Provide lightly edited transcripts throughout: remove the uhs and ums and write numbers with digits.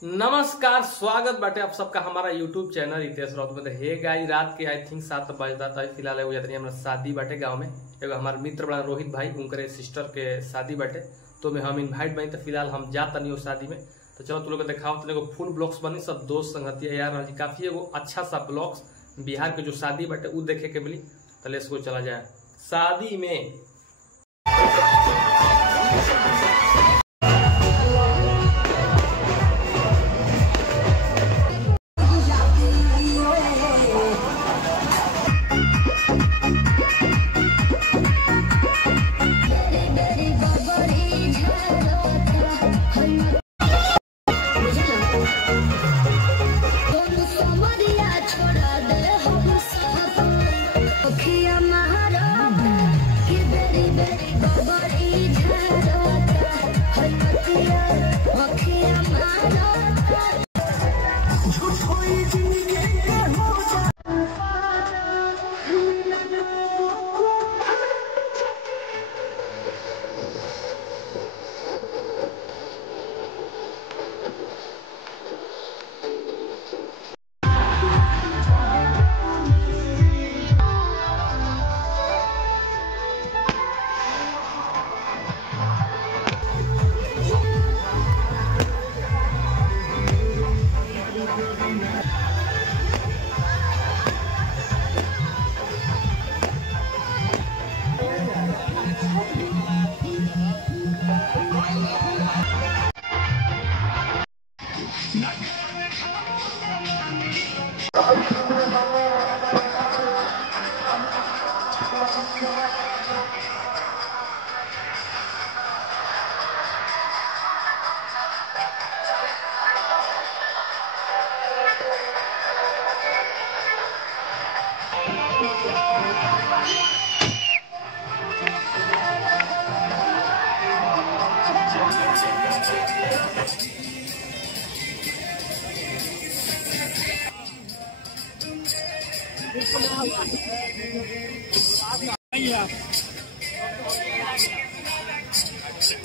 नमस्कार, स्वागत बाटे आप सबका हमारा YouTube चैनल रितेश राउत में। हे गाई, रात के आई थिंक 7 बजता था। फिलहाल हो जाती हमारा शादी बाटे गांव में। एगो हमारे मित्र बड़ा रोहित भाई, उनके सिस्टर के शादी बाटे, तो मैं हम इनवाइट बनी। तो फिलहाल हम जाता नहीं हो शादी में। तो चलो तुम लोग दिखाओ, तो फुल ब्लॉग्स बनी, सब दोस्त संगतिया यार काफी एगो अच्छा सा ब्लॉग्स बिहार के जो शादी बाटे वो देखे के मिली। तो लेट्स गो, चला जाए शादी में।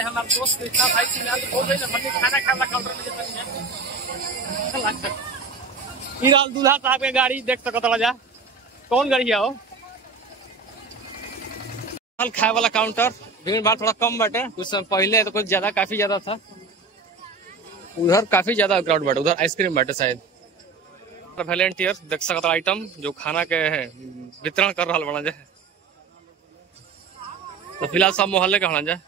हमारे दोस्त कृष्णा भाई खाना खा दूल्हा साहब के गाड़ी देख सकता जा। कौन गाड़ी है वो? खाए वाला काउंटर भीड़ भाड़ थोड़ा कम बाटे, कुछ समय पहले तो कुछ ज्यादा काफी ज्यादा था। उधर काफी ज्यादा क्राउड बाटे, उधर आइसक्रीम बाटे शायद। वॉलंटियर देख सकता आइटम जो खाना के है वितरण कर रहा बना जाए। तो फिलहाल सब मोहल्ले का होना जाए।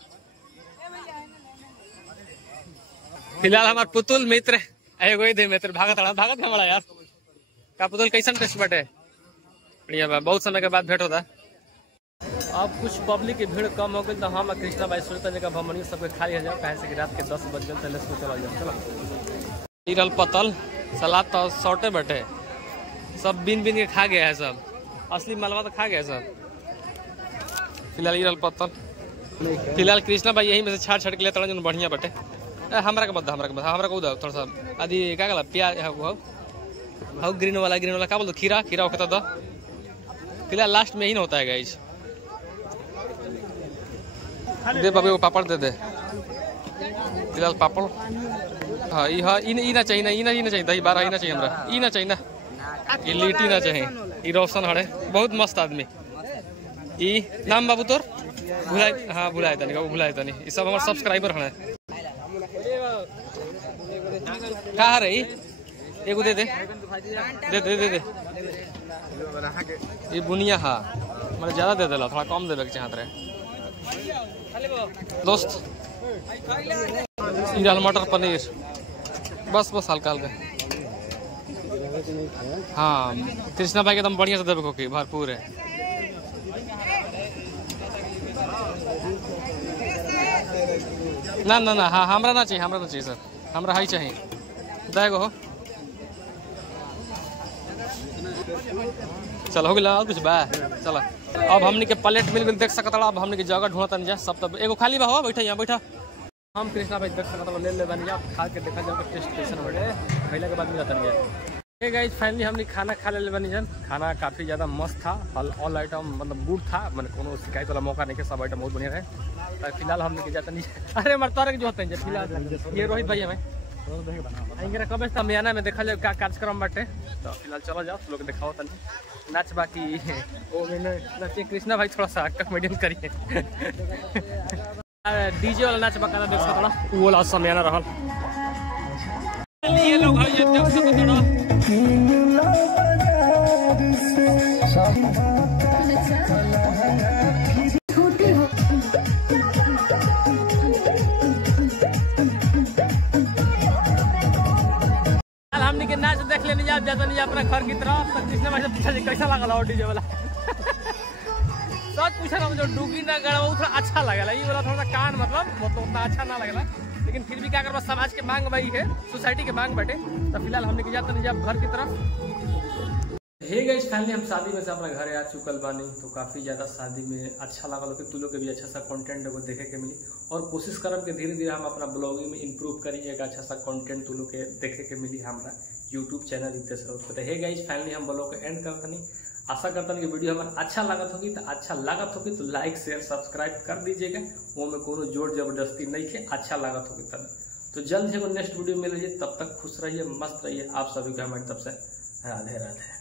फिलहाल हमारे पुतुल मित्र एगो दे मित्र भागत हमारा यार का पुतुल कैसन टेस्ट बाटे? बढ़िया बा, बहुत समय के बाद भेंट होता। अब कुछ पब्लिक की भीड़ कम हो गई तो हम कृष्णा भाई सोचता जगह भमनी सबके खा लिया जाए, कहे से कि रात के 10 बज गए। तो चला जाए। चलो ईरल पतल सलाद तो शॉर्टे बैठे, सब बिन के खा गया है सब। असली मलवा तो खा गया है सब। फिलहाल ईरल पतल, फिलहाल कृष्णा भाई यही में से छाड़ के लेते जो बढ़िया बटे। हमरा का उधर थोड़ा सा आदि क्या कहला प्याज हाउ ग्रीन वाला क्या बोल दो, खीरा होता था। फिलहाल लास्ट में ही ना होता है गाइस। दे बाबू को पापड़ दे दे। फिलहाल पापड़ हाँ ई ना चाहिए, ना चाहिए दही बारह ना चाहिए हमरा, ई ना चाहिए ना, ये लिट्टी ना चाहिए। ई रोशन हड़े बहुत मस्त आदमी। ई नाम बाबू तोर भुलाए तनी ई सब हमारे सब्सक्राइबर हड़े। कहाँ रही एगो दे दे दे दे दे दे ये बुनिया। हाँ मैंने ज्यादा दे दिला, थोड़ा कम देवे के चाहत रहे दोस्त। इधर मटर पनीर बस हल्का हल्का। हाँ कृष्णा भाई के एकदम बढ़िया से देवे को की भरपूर है। ना हाँ हमरा ना चाहिए सर, हमरा ही चाहिए देगो हो। चलो हो गया कुछ बा। चलो अब हमने के प्लेट मिल गई देख सकता। अब हमने की जगह ढूंढता नहीं जा, सब तब एगो खाली बा हो बैठा यहाँ बैठा। हम कृष्णा भाई देख सकता ले बन जा, खा के देखा जाओ टेस्ट कैसे बटे खैला के बाद मिला तन। गाइस फाइनली हमने खाना खा ले बनी जन। खाना काफी ज्यादा मस्त था, ऑल आइटम मतलब गुड था, मैंने कोनो शिकायत वाला मौका नहीं, सब आइटम बहुत बढ़िया रहे। फिलहाल हमने जाता नहीं। अरे मरता रहे जो होते हैं फिलहाल ये रोहित भाई हमें कब तमियाना में देखा जाए क्या कार्यक्रम बाटे। तो फिलहाल चलो जाओ तुम लोग दिखाओ तनी नाच। बाकी वो मैंने नाचे कृष्णा भाई थोड़ा सा कॉमेडियन करिए डीजे वाला नाच बकाना देख सकते थोड़ा वो वाला समियाना रहल ये लोग भाई ये देख सकते थोड़ा हमने के नाच देख लेने आप जाता नहीं अपना घर की तरफ। तो कृष्णा भाई से पूछा कैसा लगा डीजे वाला सच पूछा ना जो डुगी ना गड़ा वो थोड़ा अच्छा लगेला। ये वाला थोड़ा कान मतलब उतना अच्छा ना लगेला लेकिन फिर भी क्या करबा समाज के मांग भाई है सोसाइटी के मांग बाटे। तो फिलहाल हमने के जाता नहीं घर की तरफ। हे गाइस फाइनली हम शादी में से अपना घर आ चुकल बानी। तो काफी ज्यादा शादी में अच्छा लगल कि तू लोग के भी अच्छा सा कंटेंट को देखे के मिली और कोशिश करब कि धीरे धीरे हम अपना ब्लॉगिंग में इंप्रूव करी एक अच्छा सा कंटेंट तू लोग के देखे के मिली हमारा यूट्यूब चैनल रितेश राउत। तो हे गाइस फाइनली हम ब्लॉग को एंड करतनी। आशा करता हूँ कि वीडियो हमारा अच्छा लागत होगी। तो अच्छा लागत होगी तो लाइक शेयर सब्सक्राइब कर दीजिएगा। वो में कोनो जोर जबरदस्ती नहीं है अच्छा लागत होगी तब। तो जल्द से नेक्स्ट वीडियो मिल लीजिए तब तक खुश रहिए मस्त रहिए। आप सभी को हमारी तरफ से राधे राधे।